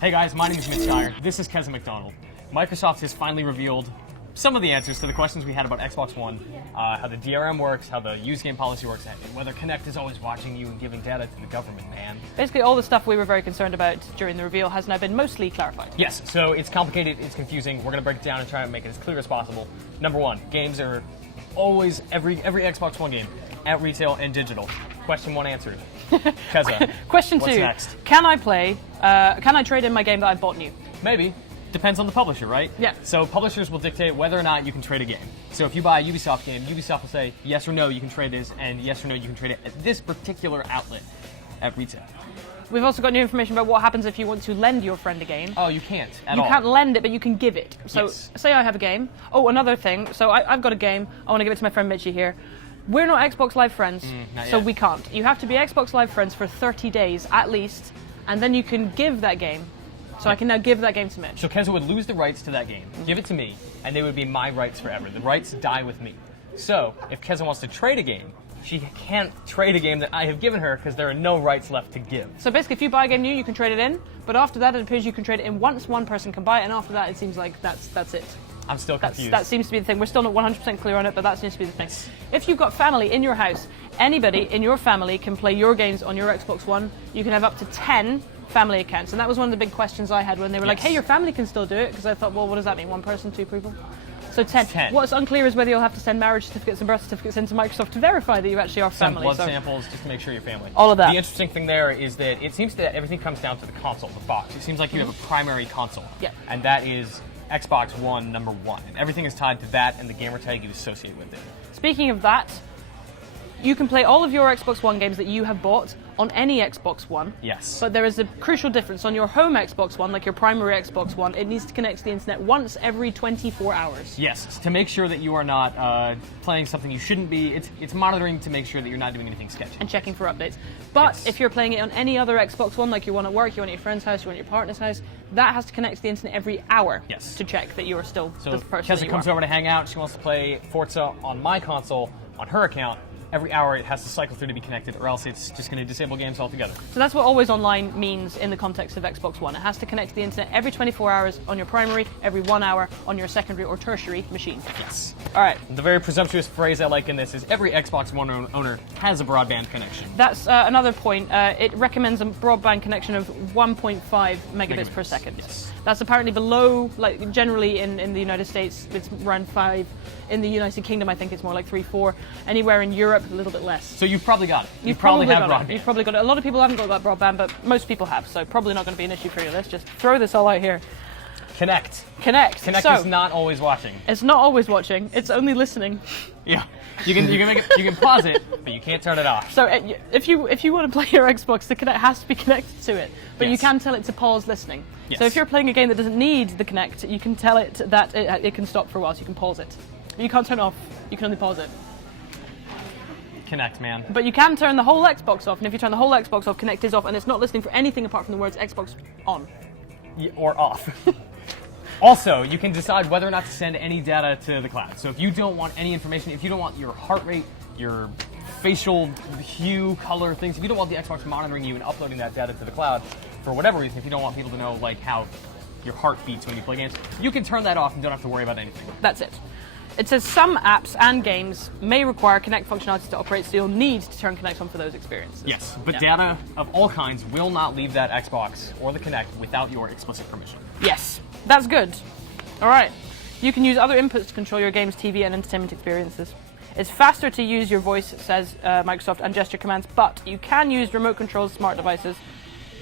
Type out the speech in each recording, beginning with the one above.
Hey guys, my name is Mitch Dyer. This is Keza McDonald. Microsoft has finally revealed some of the answers to the questions we had about Xbox One, how the DRM works, how the use game policy works, and whether Kinect is always watching you and giving data to the government, man. Basically, all the stuff we were very concerned about during the reveal has now been mostly clarified. Yes, so it's complicated, it's confusing. We're going to break it down and try to make it as clear as possible. Number one, games are always, every Xbox One game, at retail and digital. Question one answered. Keza, Question what's two, next? can I trade in my game that I've bought new? Maybe. Depends on the publisher, right? Yeah. So publishers will dictate whether or not you can trade a game. So if you buy a Ubisoft game, Ubisoft will say yes or no, you can trade this, and yes or no, you can trade it at this particular outlet at retail. We've also got new information about what happens if you want to lend your friend a game. Oh, you can't at all. You can't lend it, but you can give it. So Yes. say I have a game. Oh, another thing. So I've got a game. I want to give it to my friend Mitchie here. We're not Xbox Live friends, not so yet. we can't. You have to be Xbox Live friends for 30 days at least, and then you can give that game. So I can now give that game to Mitch. So Keza would lose the rights to that game, give it to me, and they would be my rights forever. The rights die with me. So if Keza wants to trade a game, she can't trade a game that I have given her because there are no rights left to give. So basically, if you buy a game new, you can trade it in, but after that, it appears you can trade it in once one person can buy it, and after that, it seems like that's it. I'm still confused. That seems to be the thing. We're still not 100% clear on it, but that seems to be the thing. If you've got family in your house, anybody in your family can play your games on your Xbox One. You can have up to 10 family accounts, and that was one of the big questions I had when they were like, Yes. hey, your family can still do it, because I thought, well, what does that mean? One person, two people? So 10. 10. What's unclear is whether you'll have to send marriage certificates and birth certificates into Microsoft to verify that you actually are Send family. blood So samples just to make sure you're family. all of that. The interesting thing there is that it seems that everything comes down to the console, the box. It seems like you have a primary console. Yeah. And that is Xbox One number one. And everything is tied to that and the gamer tag you associate with it. Speaking of that, you can play all of your Xbox One games that you have bought on any Xbox One. Yes. But there is a crucial difference. On your home Xbox One, like your primary Xbox One, it needs to connect to the internet once every 24 hours. Yes, to make sure that you are not playing something you shouldn't be. It's monitoring to make sure that you're not doing anything sketchy. And checking for updates. But Yes. if you're playing it on any other Xbox One, like you want at work, you want at your friend's house, you want at your partner's house, that has to connect to the internet every hour. Yes. To check that you are still So the if person that Keza you comes are. over to hang out, she wants to play Forza on my console, on her account, every hour it has to cycle through to be connected, or else it's just going to disable games altogether. So that's what Always Online means in the context of Xbox One. It has to connect to the internet every 24 hours on your primary, every 1 hour on your secondary or tertiary machine. Yes. All right. The very presumptuous phrase I like in this is every Xbox One owner has a broadband connection. That's another point. It recommends a broadband connection of 1.5 megabits per second. Yes. That's apparently below, like generally in the United States, it's around 5. In the United Kingdom, I think it's more like 3, 4. Anywhere in Europe, a little bit less. So you've probably got it. You You've probably have got broadband. it. You've probably got it. A lot of people haven't got that broadband, but most people have, so probably not going to be an issue for you. Let's just throw this all out here. Kinect. Kinect. Kinect is not always watching. It's not always watching. It's only listening. Yeah. You can pause it, but you can't turn it off. So if you want to play your Xbox, the Kinect has to be connected to it, but you Yes. can tell it to pause listening. Yes. So if you're playing a game that doesn't need the Kinect, you can tell it that it can stop for a while, so you can pause it. You can't turn it off. You can only pause it. Kinect, man. But you can turn the whole Xbox off, and if you turn the whole Xbox off, Kinect is off, and it's not listening for anything apart from the words Xbox on. Or off. Also, you can decide whether or not to send any data to the cloud. So if you don't want any information, if you don't want your heart rate, your facial hue, color, things, if you don't want the Xbox monitoring you and uploading that data to the cloud, for whatever reason, if you don't want people to know like how your heart beats when you play games, you can turn that off and don't have to worry about anything. That's it. It says some apps and games may require Kinect functionality to operate, so you'll need to turn Kinect on for those experiences. Yes, but Yeah. data of all kinds will not leave that Xbox or the Kinect without your explicit permission. Yes, that's good. All right. You can use other inputs to control your game's TV and entertainment experiences. It's faster to use your voice, says Microsoft, and gesture commands, but you can use remote controlled smart devices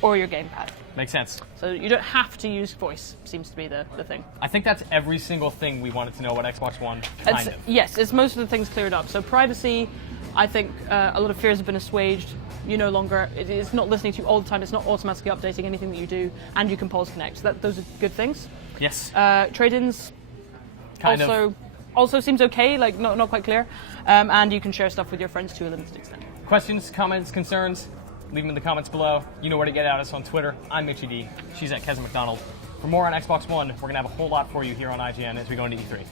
or your gamepad. Makes sense. So you don't have to use voice, seems to be the thing. I think that's every single thing we wanted to know about Xbox One, kind of. Yes, it's most of the things cleared up. So privacy, I think a lot of fears have been assuaged. You no longer, it's not listening to you all the time, it's not automatically updating anything that you do, and you can pause Kinect. So those are good things. Yes. Trade-ins Kind of. also seems okay, like not quite clear. And you can share stuff with your friends to a limited extent. Questions, comments, concerns, leave them in the comments below. You know where to get at us on Twitter. I'm Mitchie D. She's at Keza McDonald. For more on Xbox One, we're going to have a whole lot for you here on IGN as we go into E3.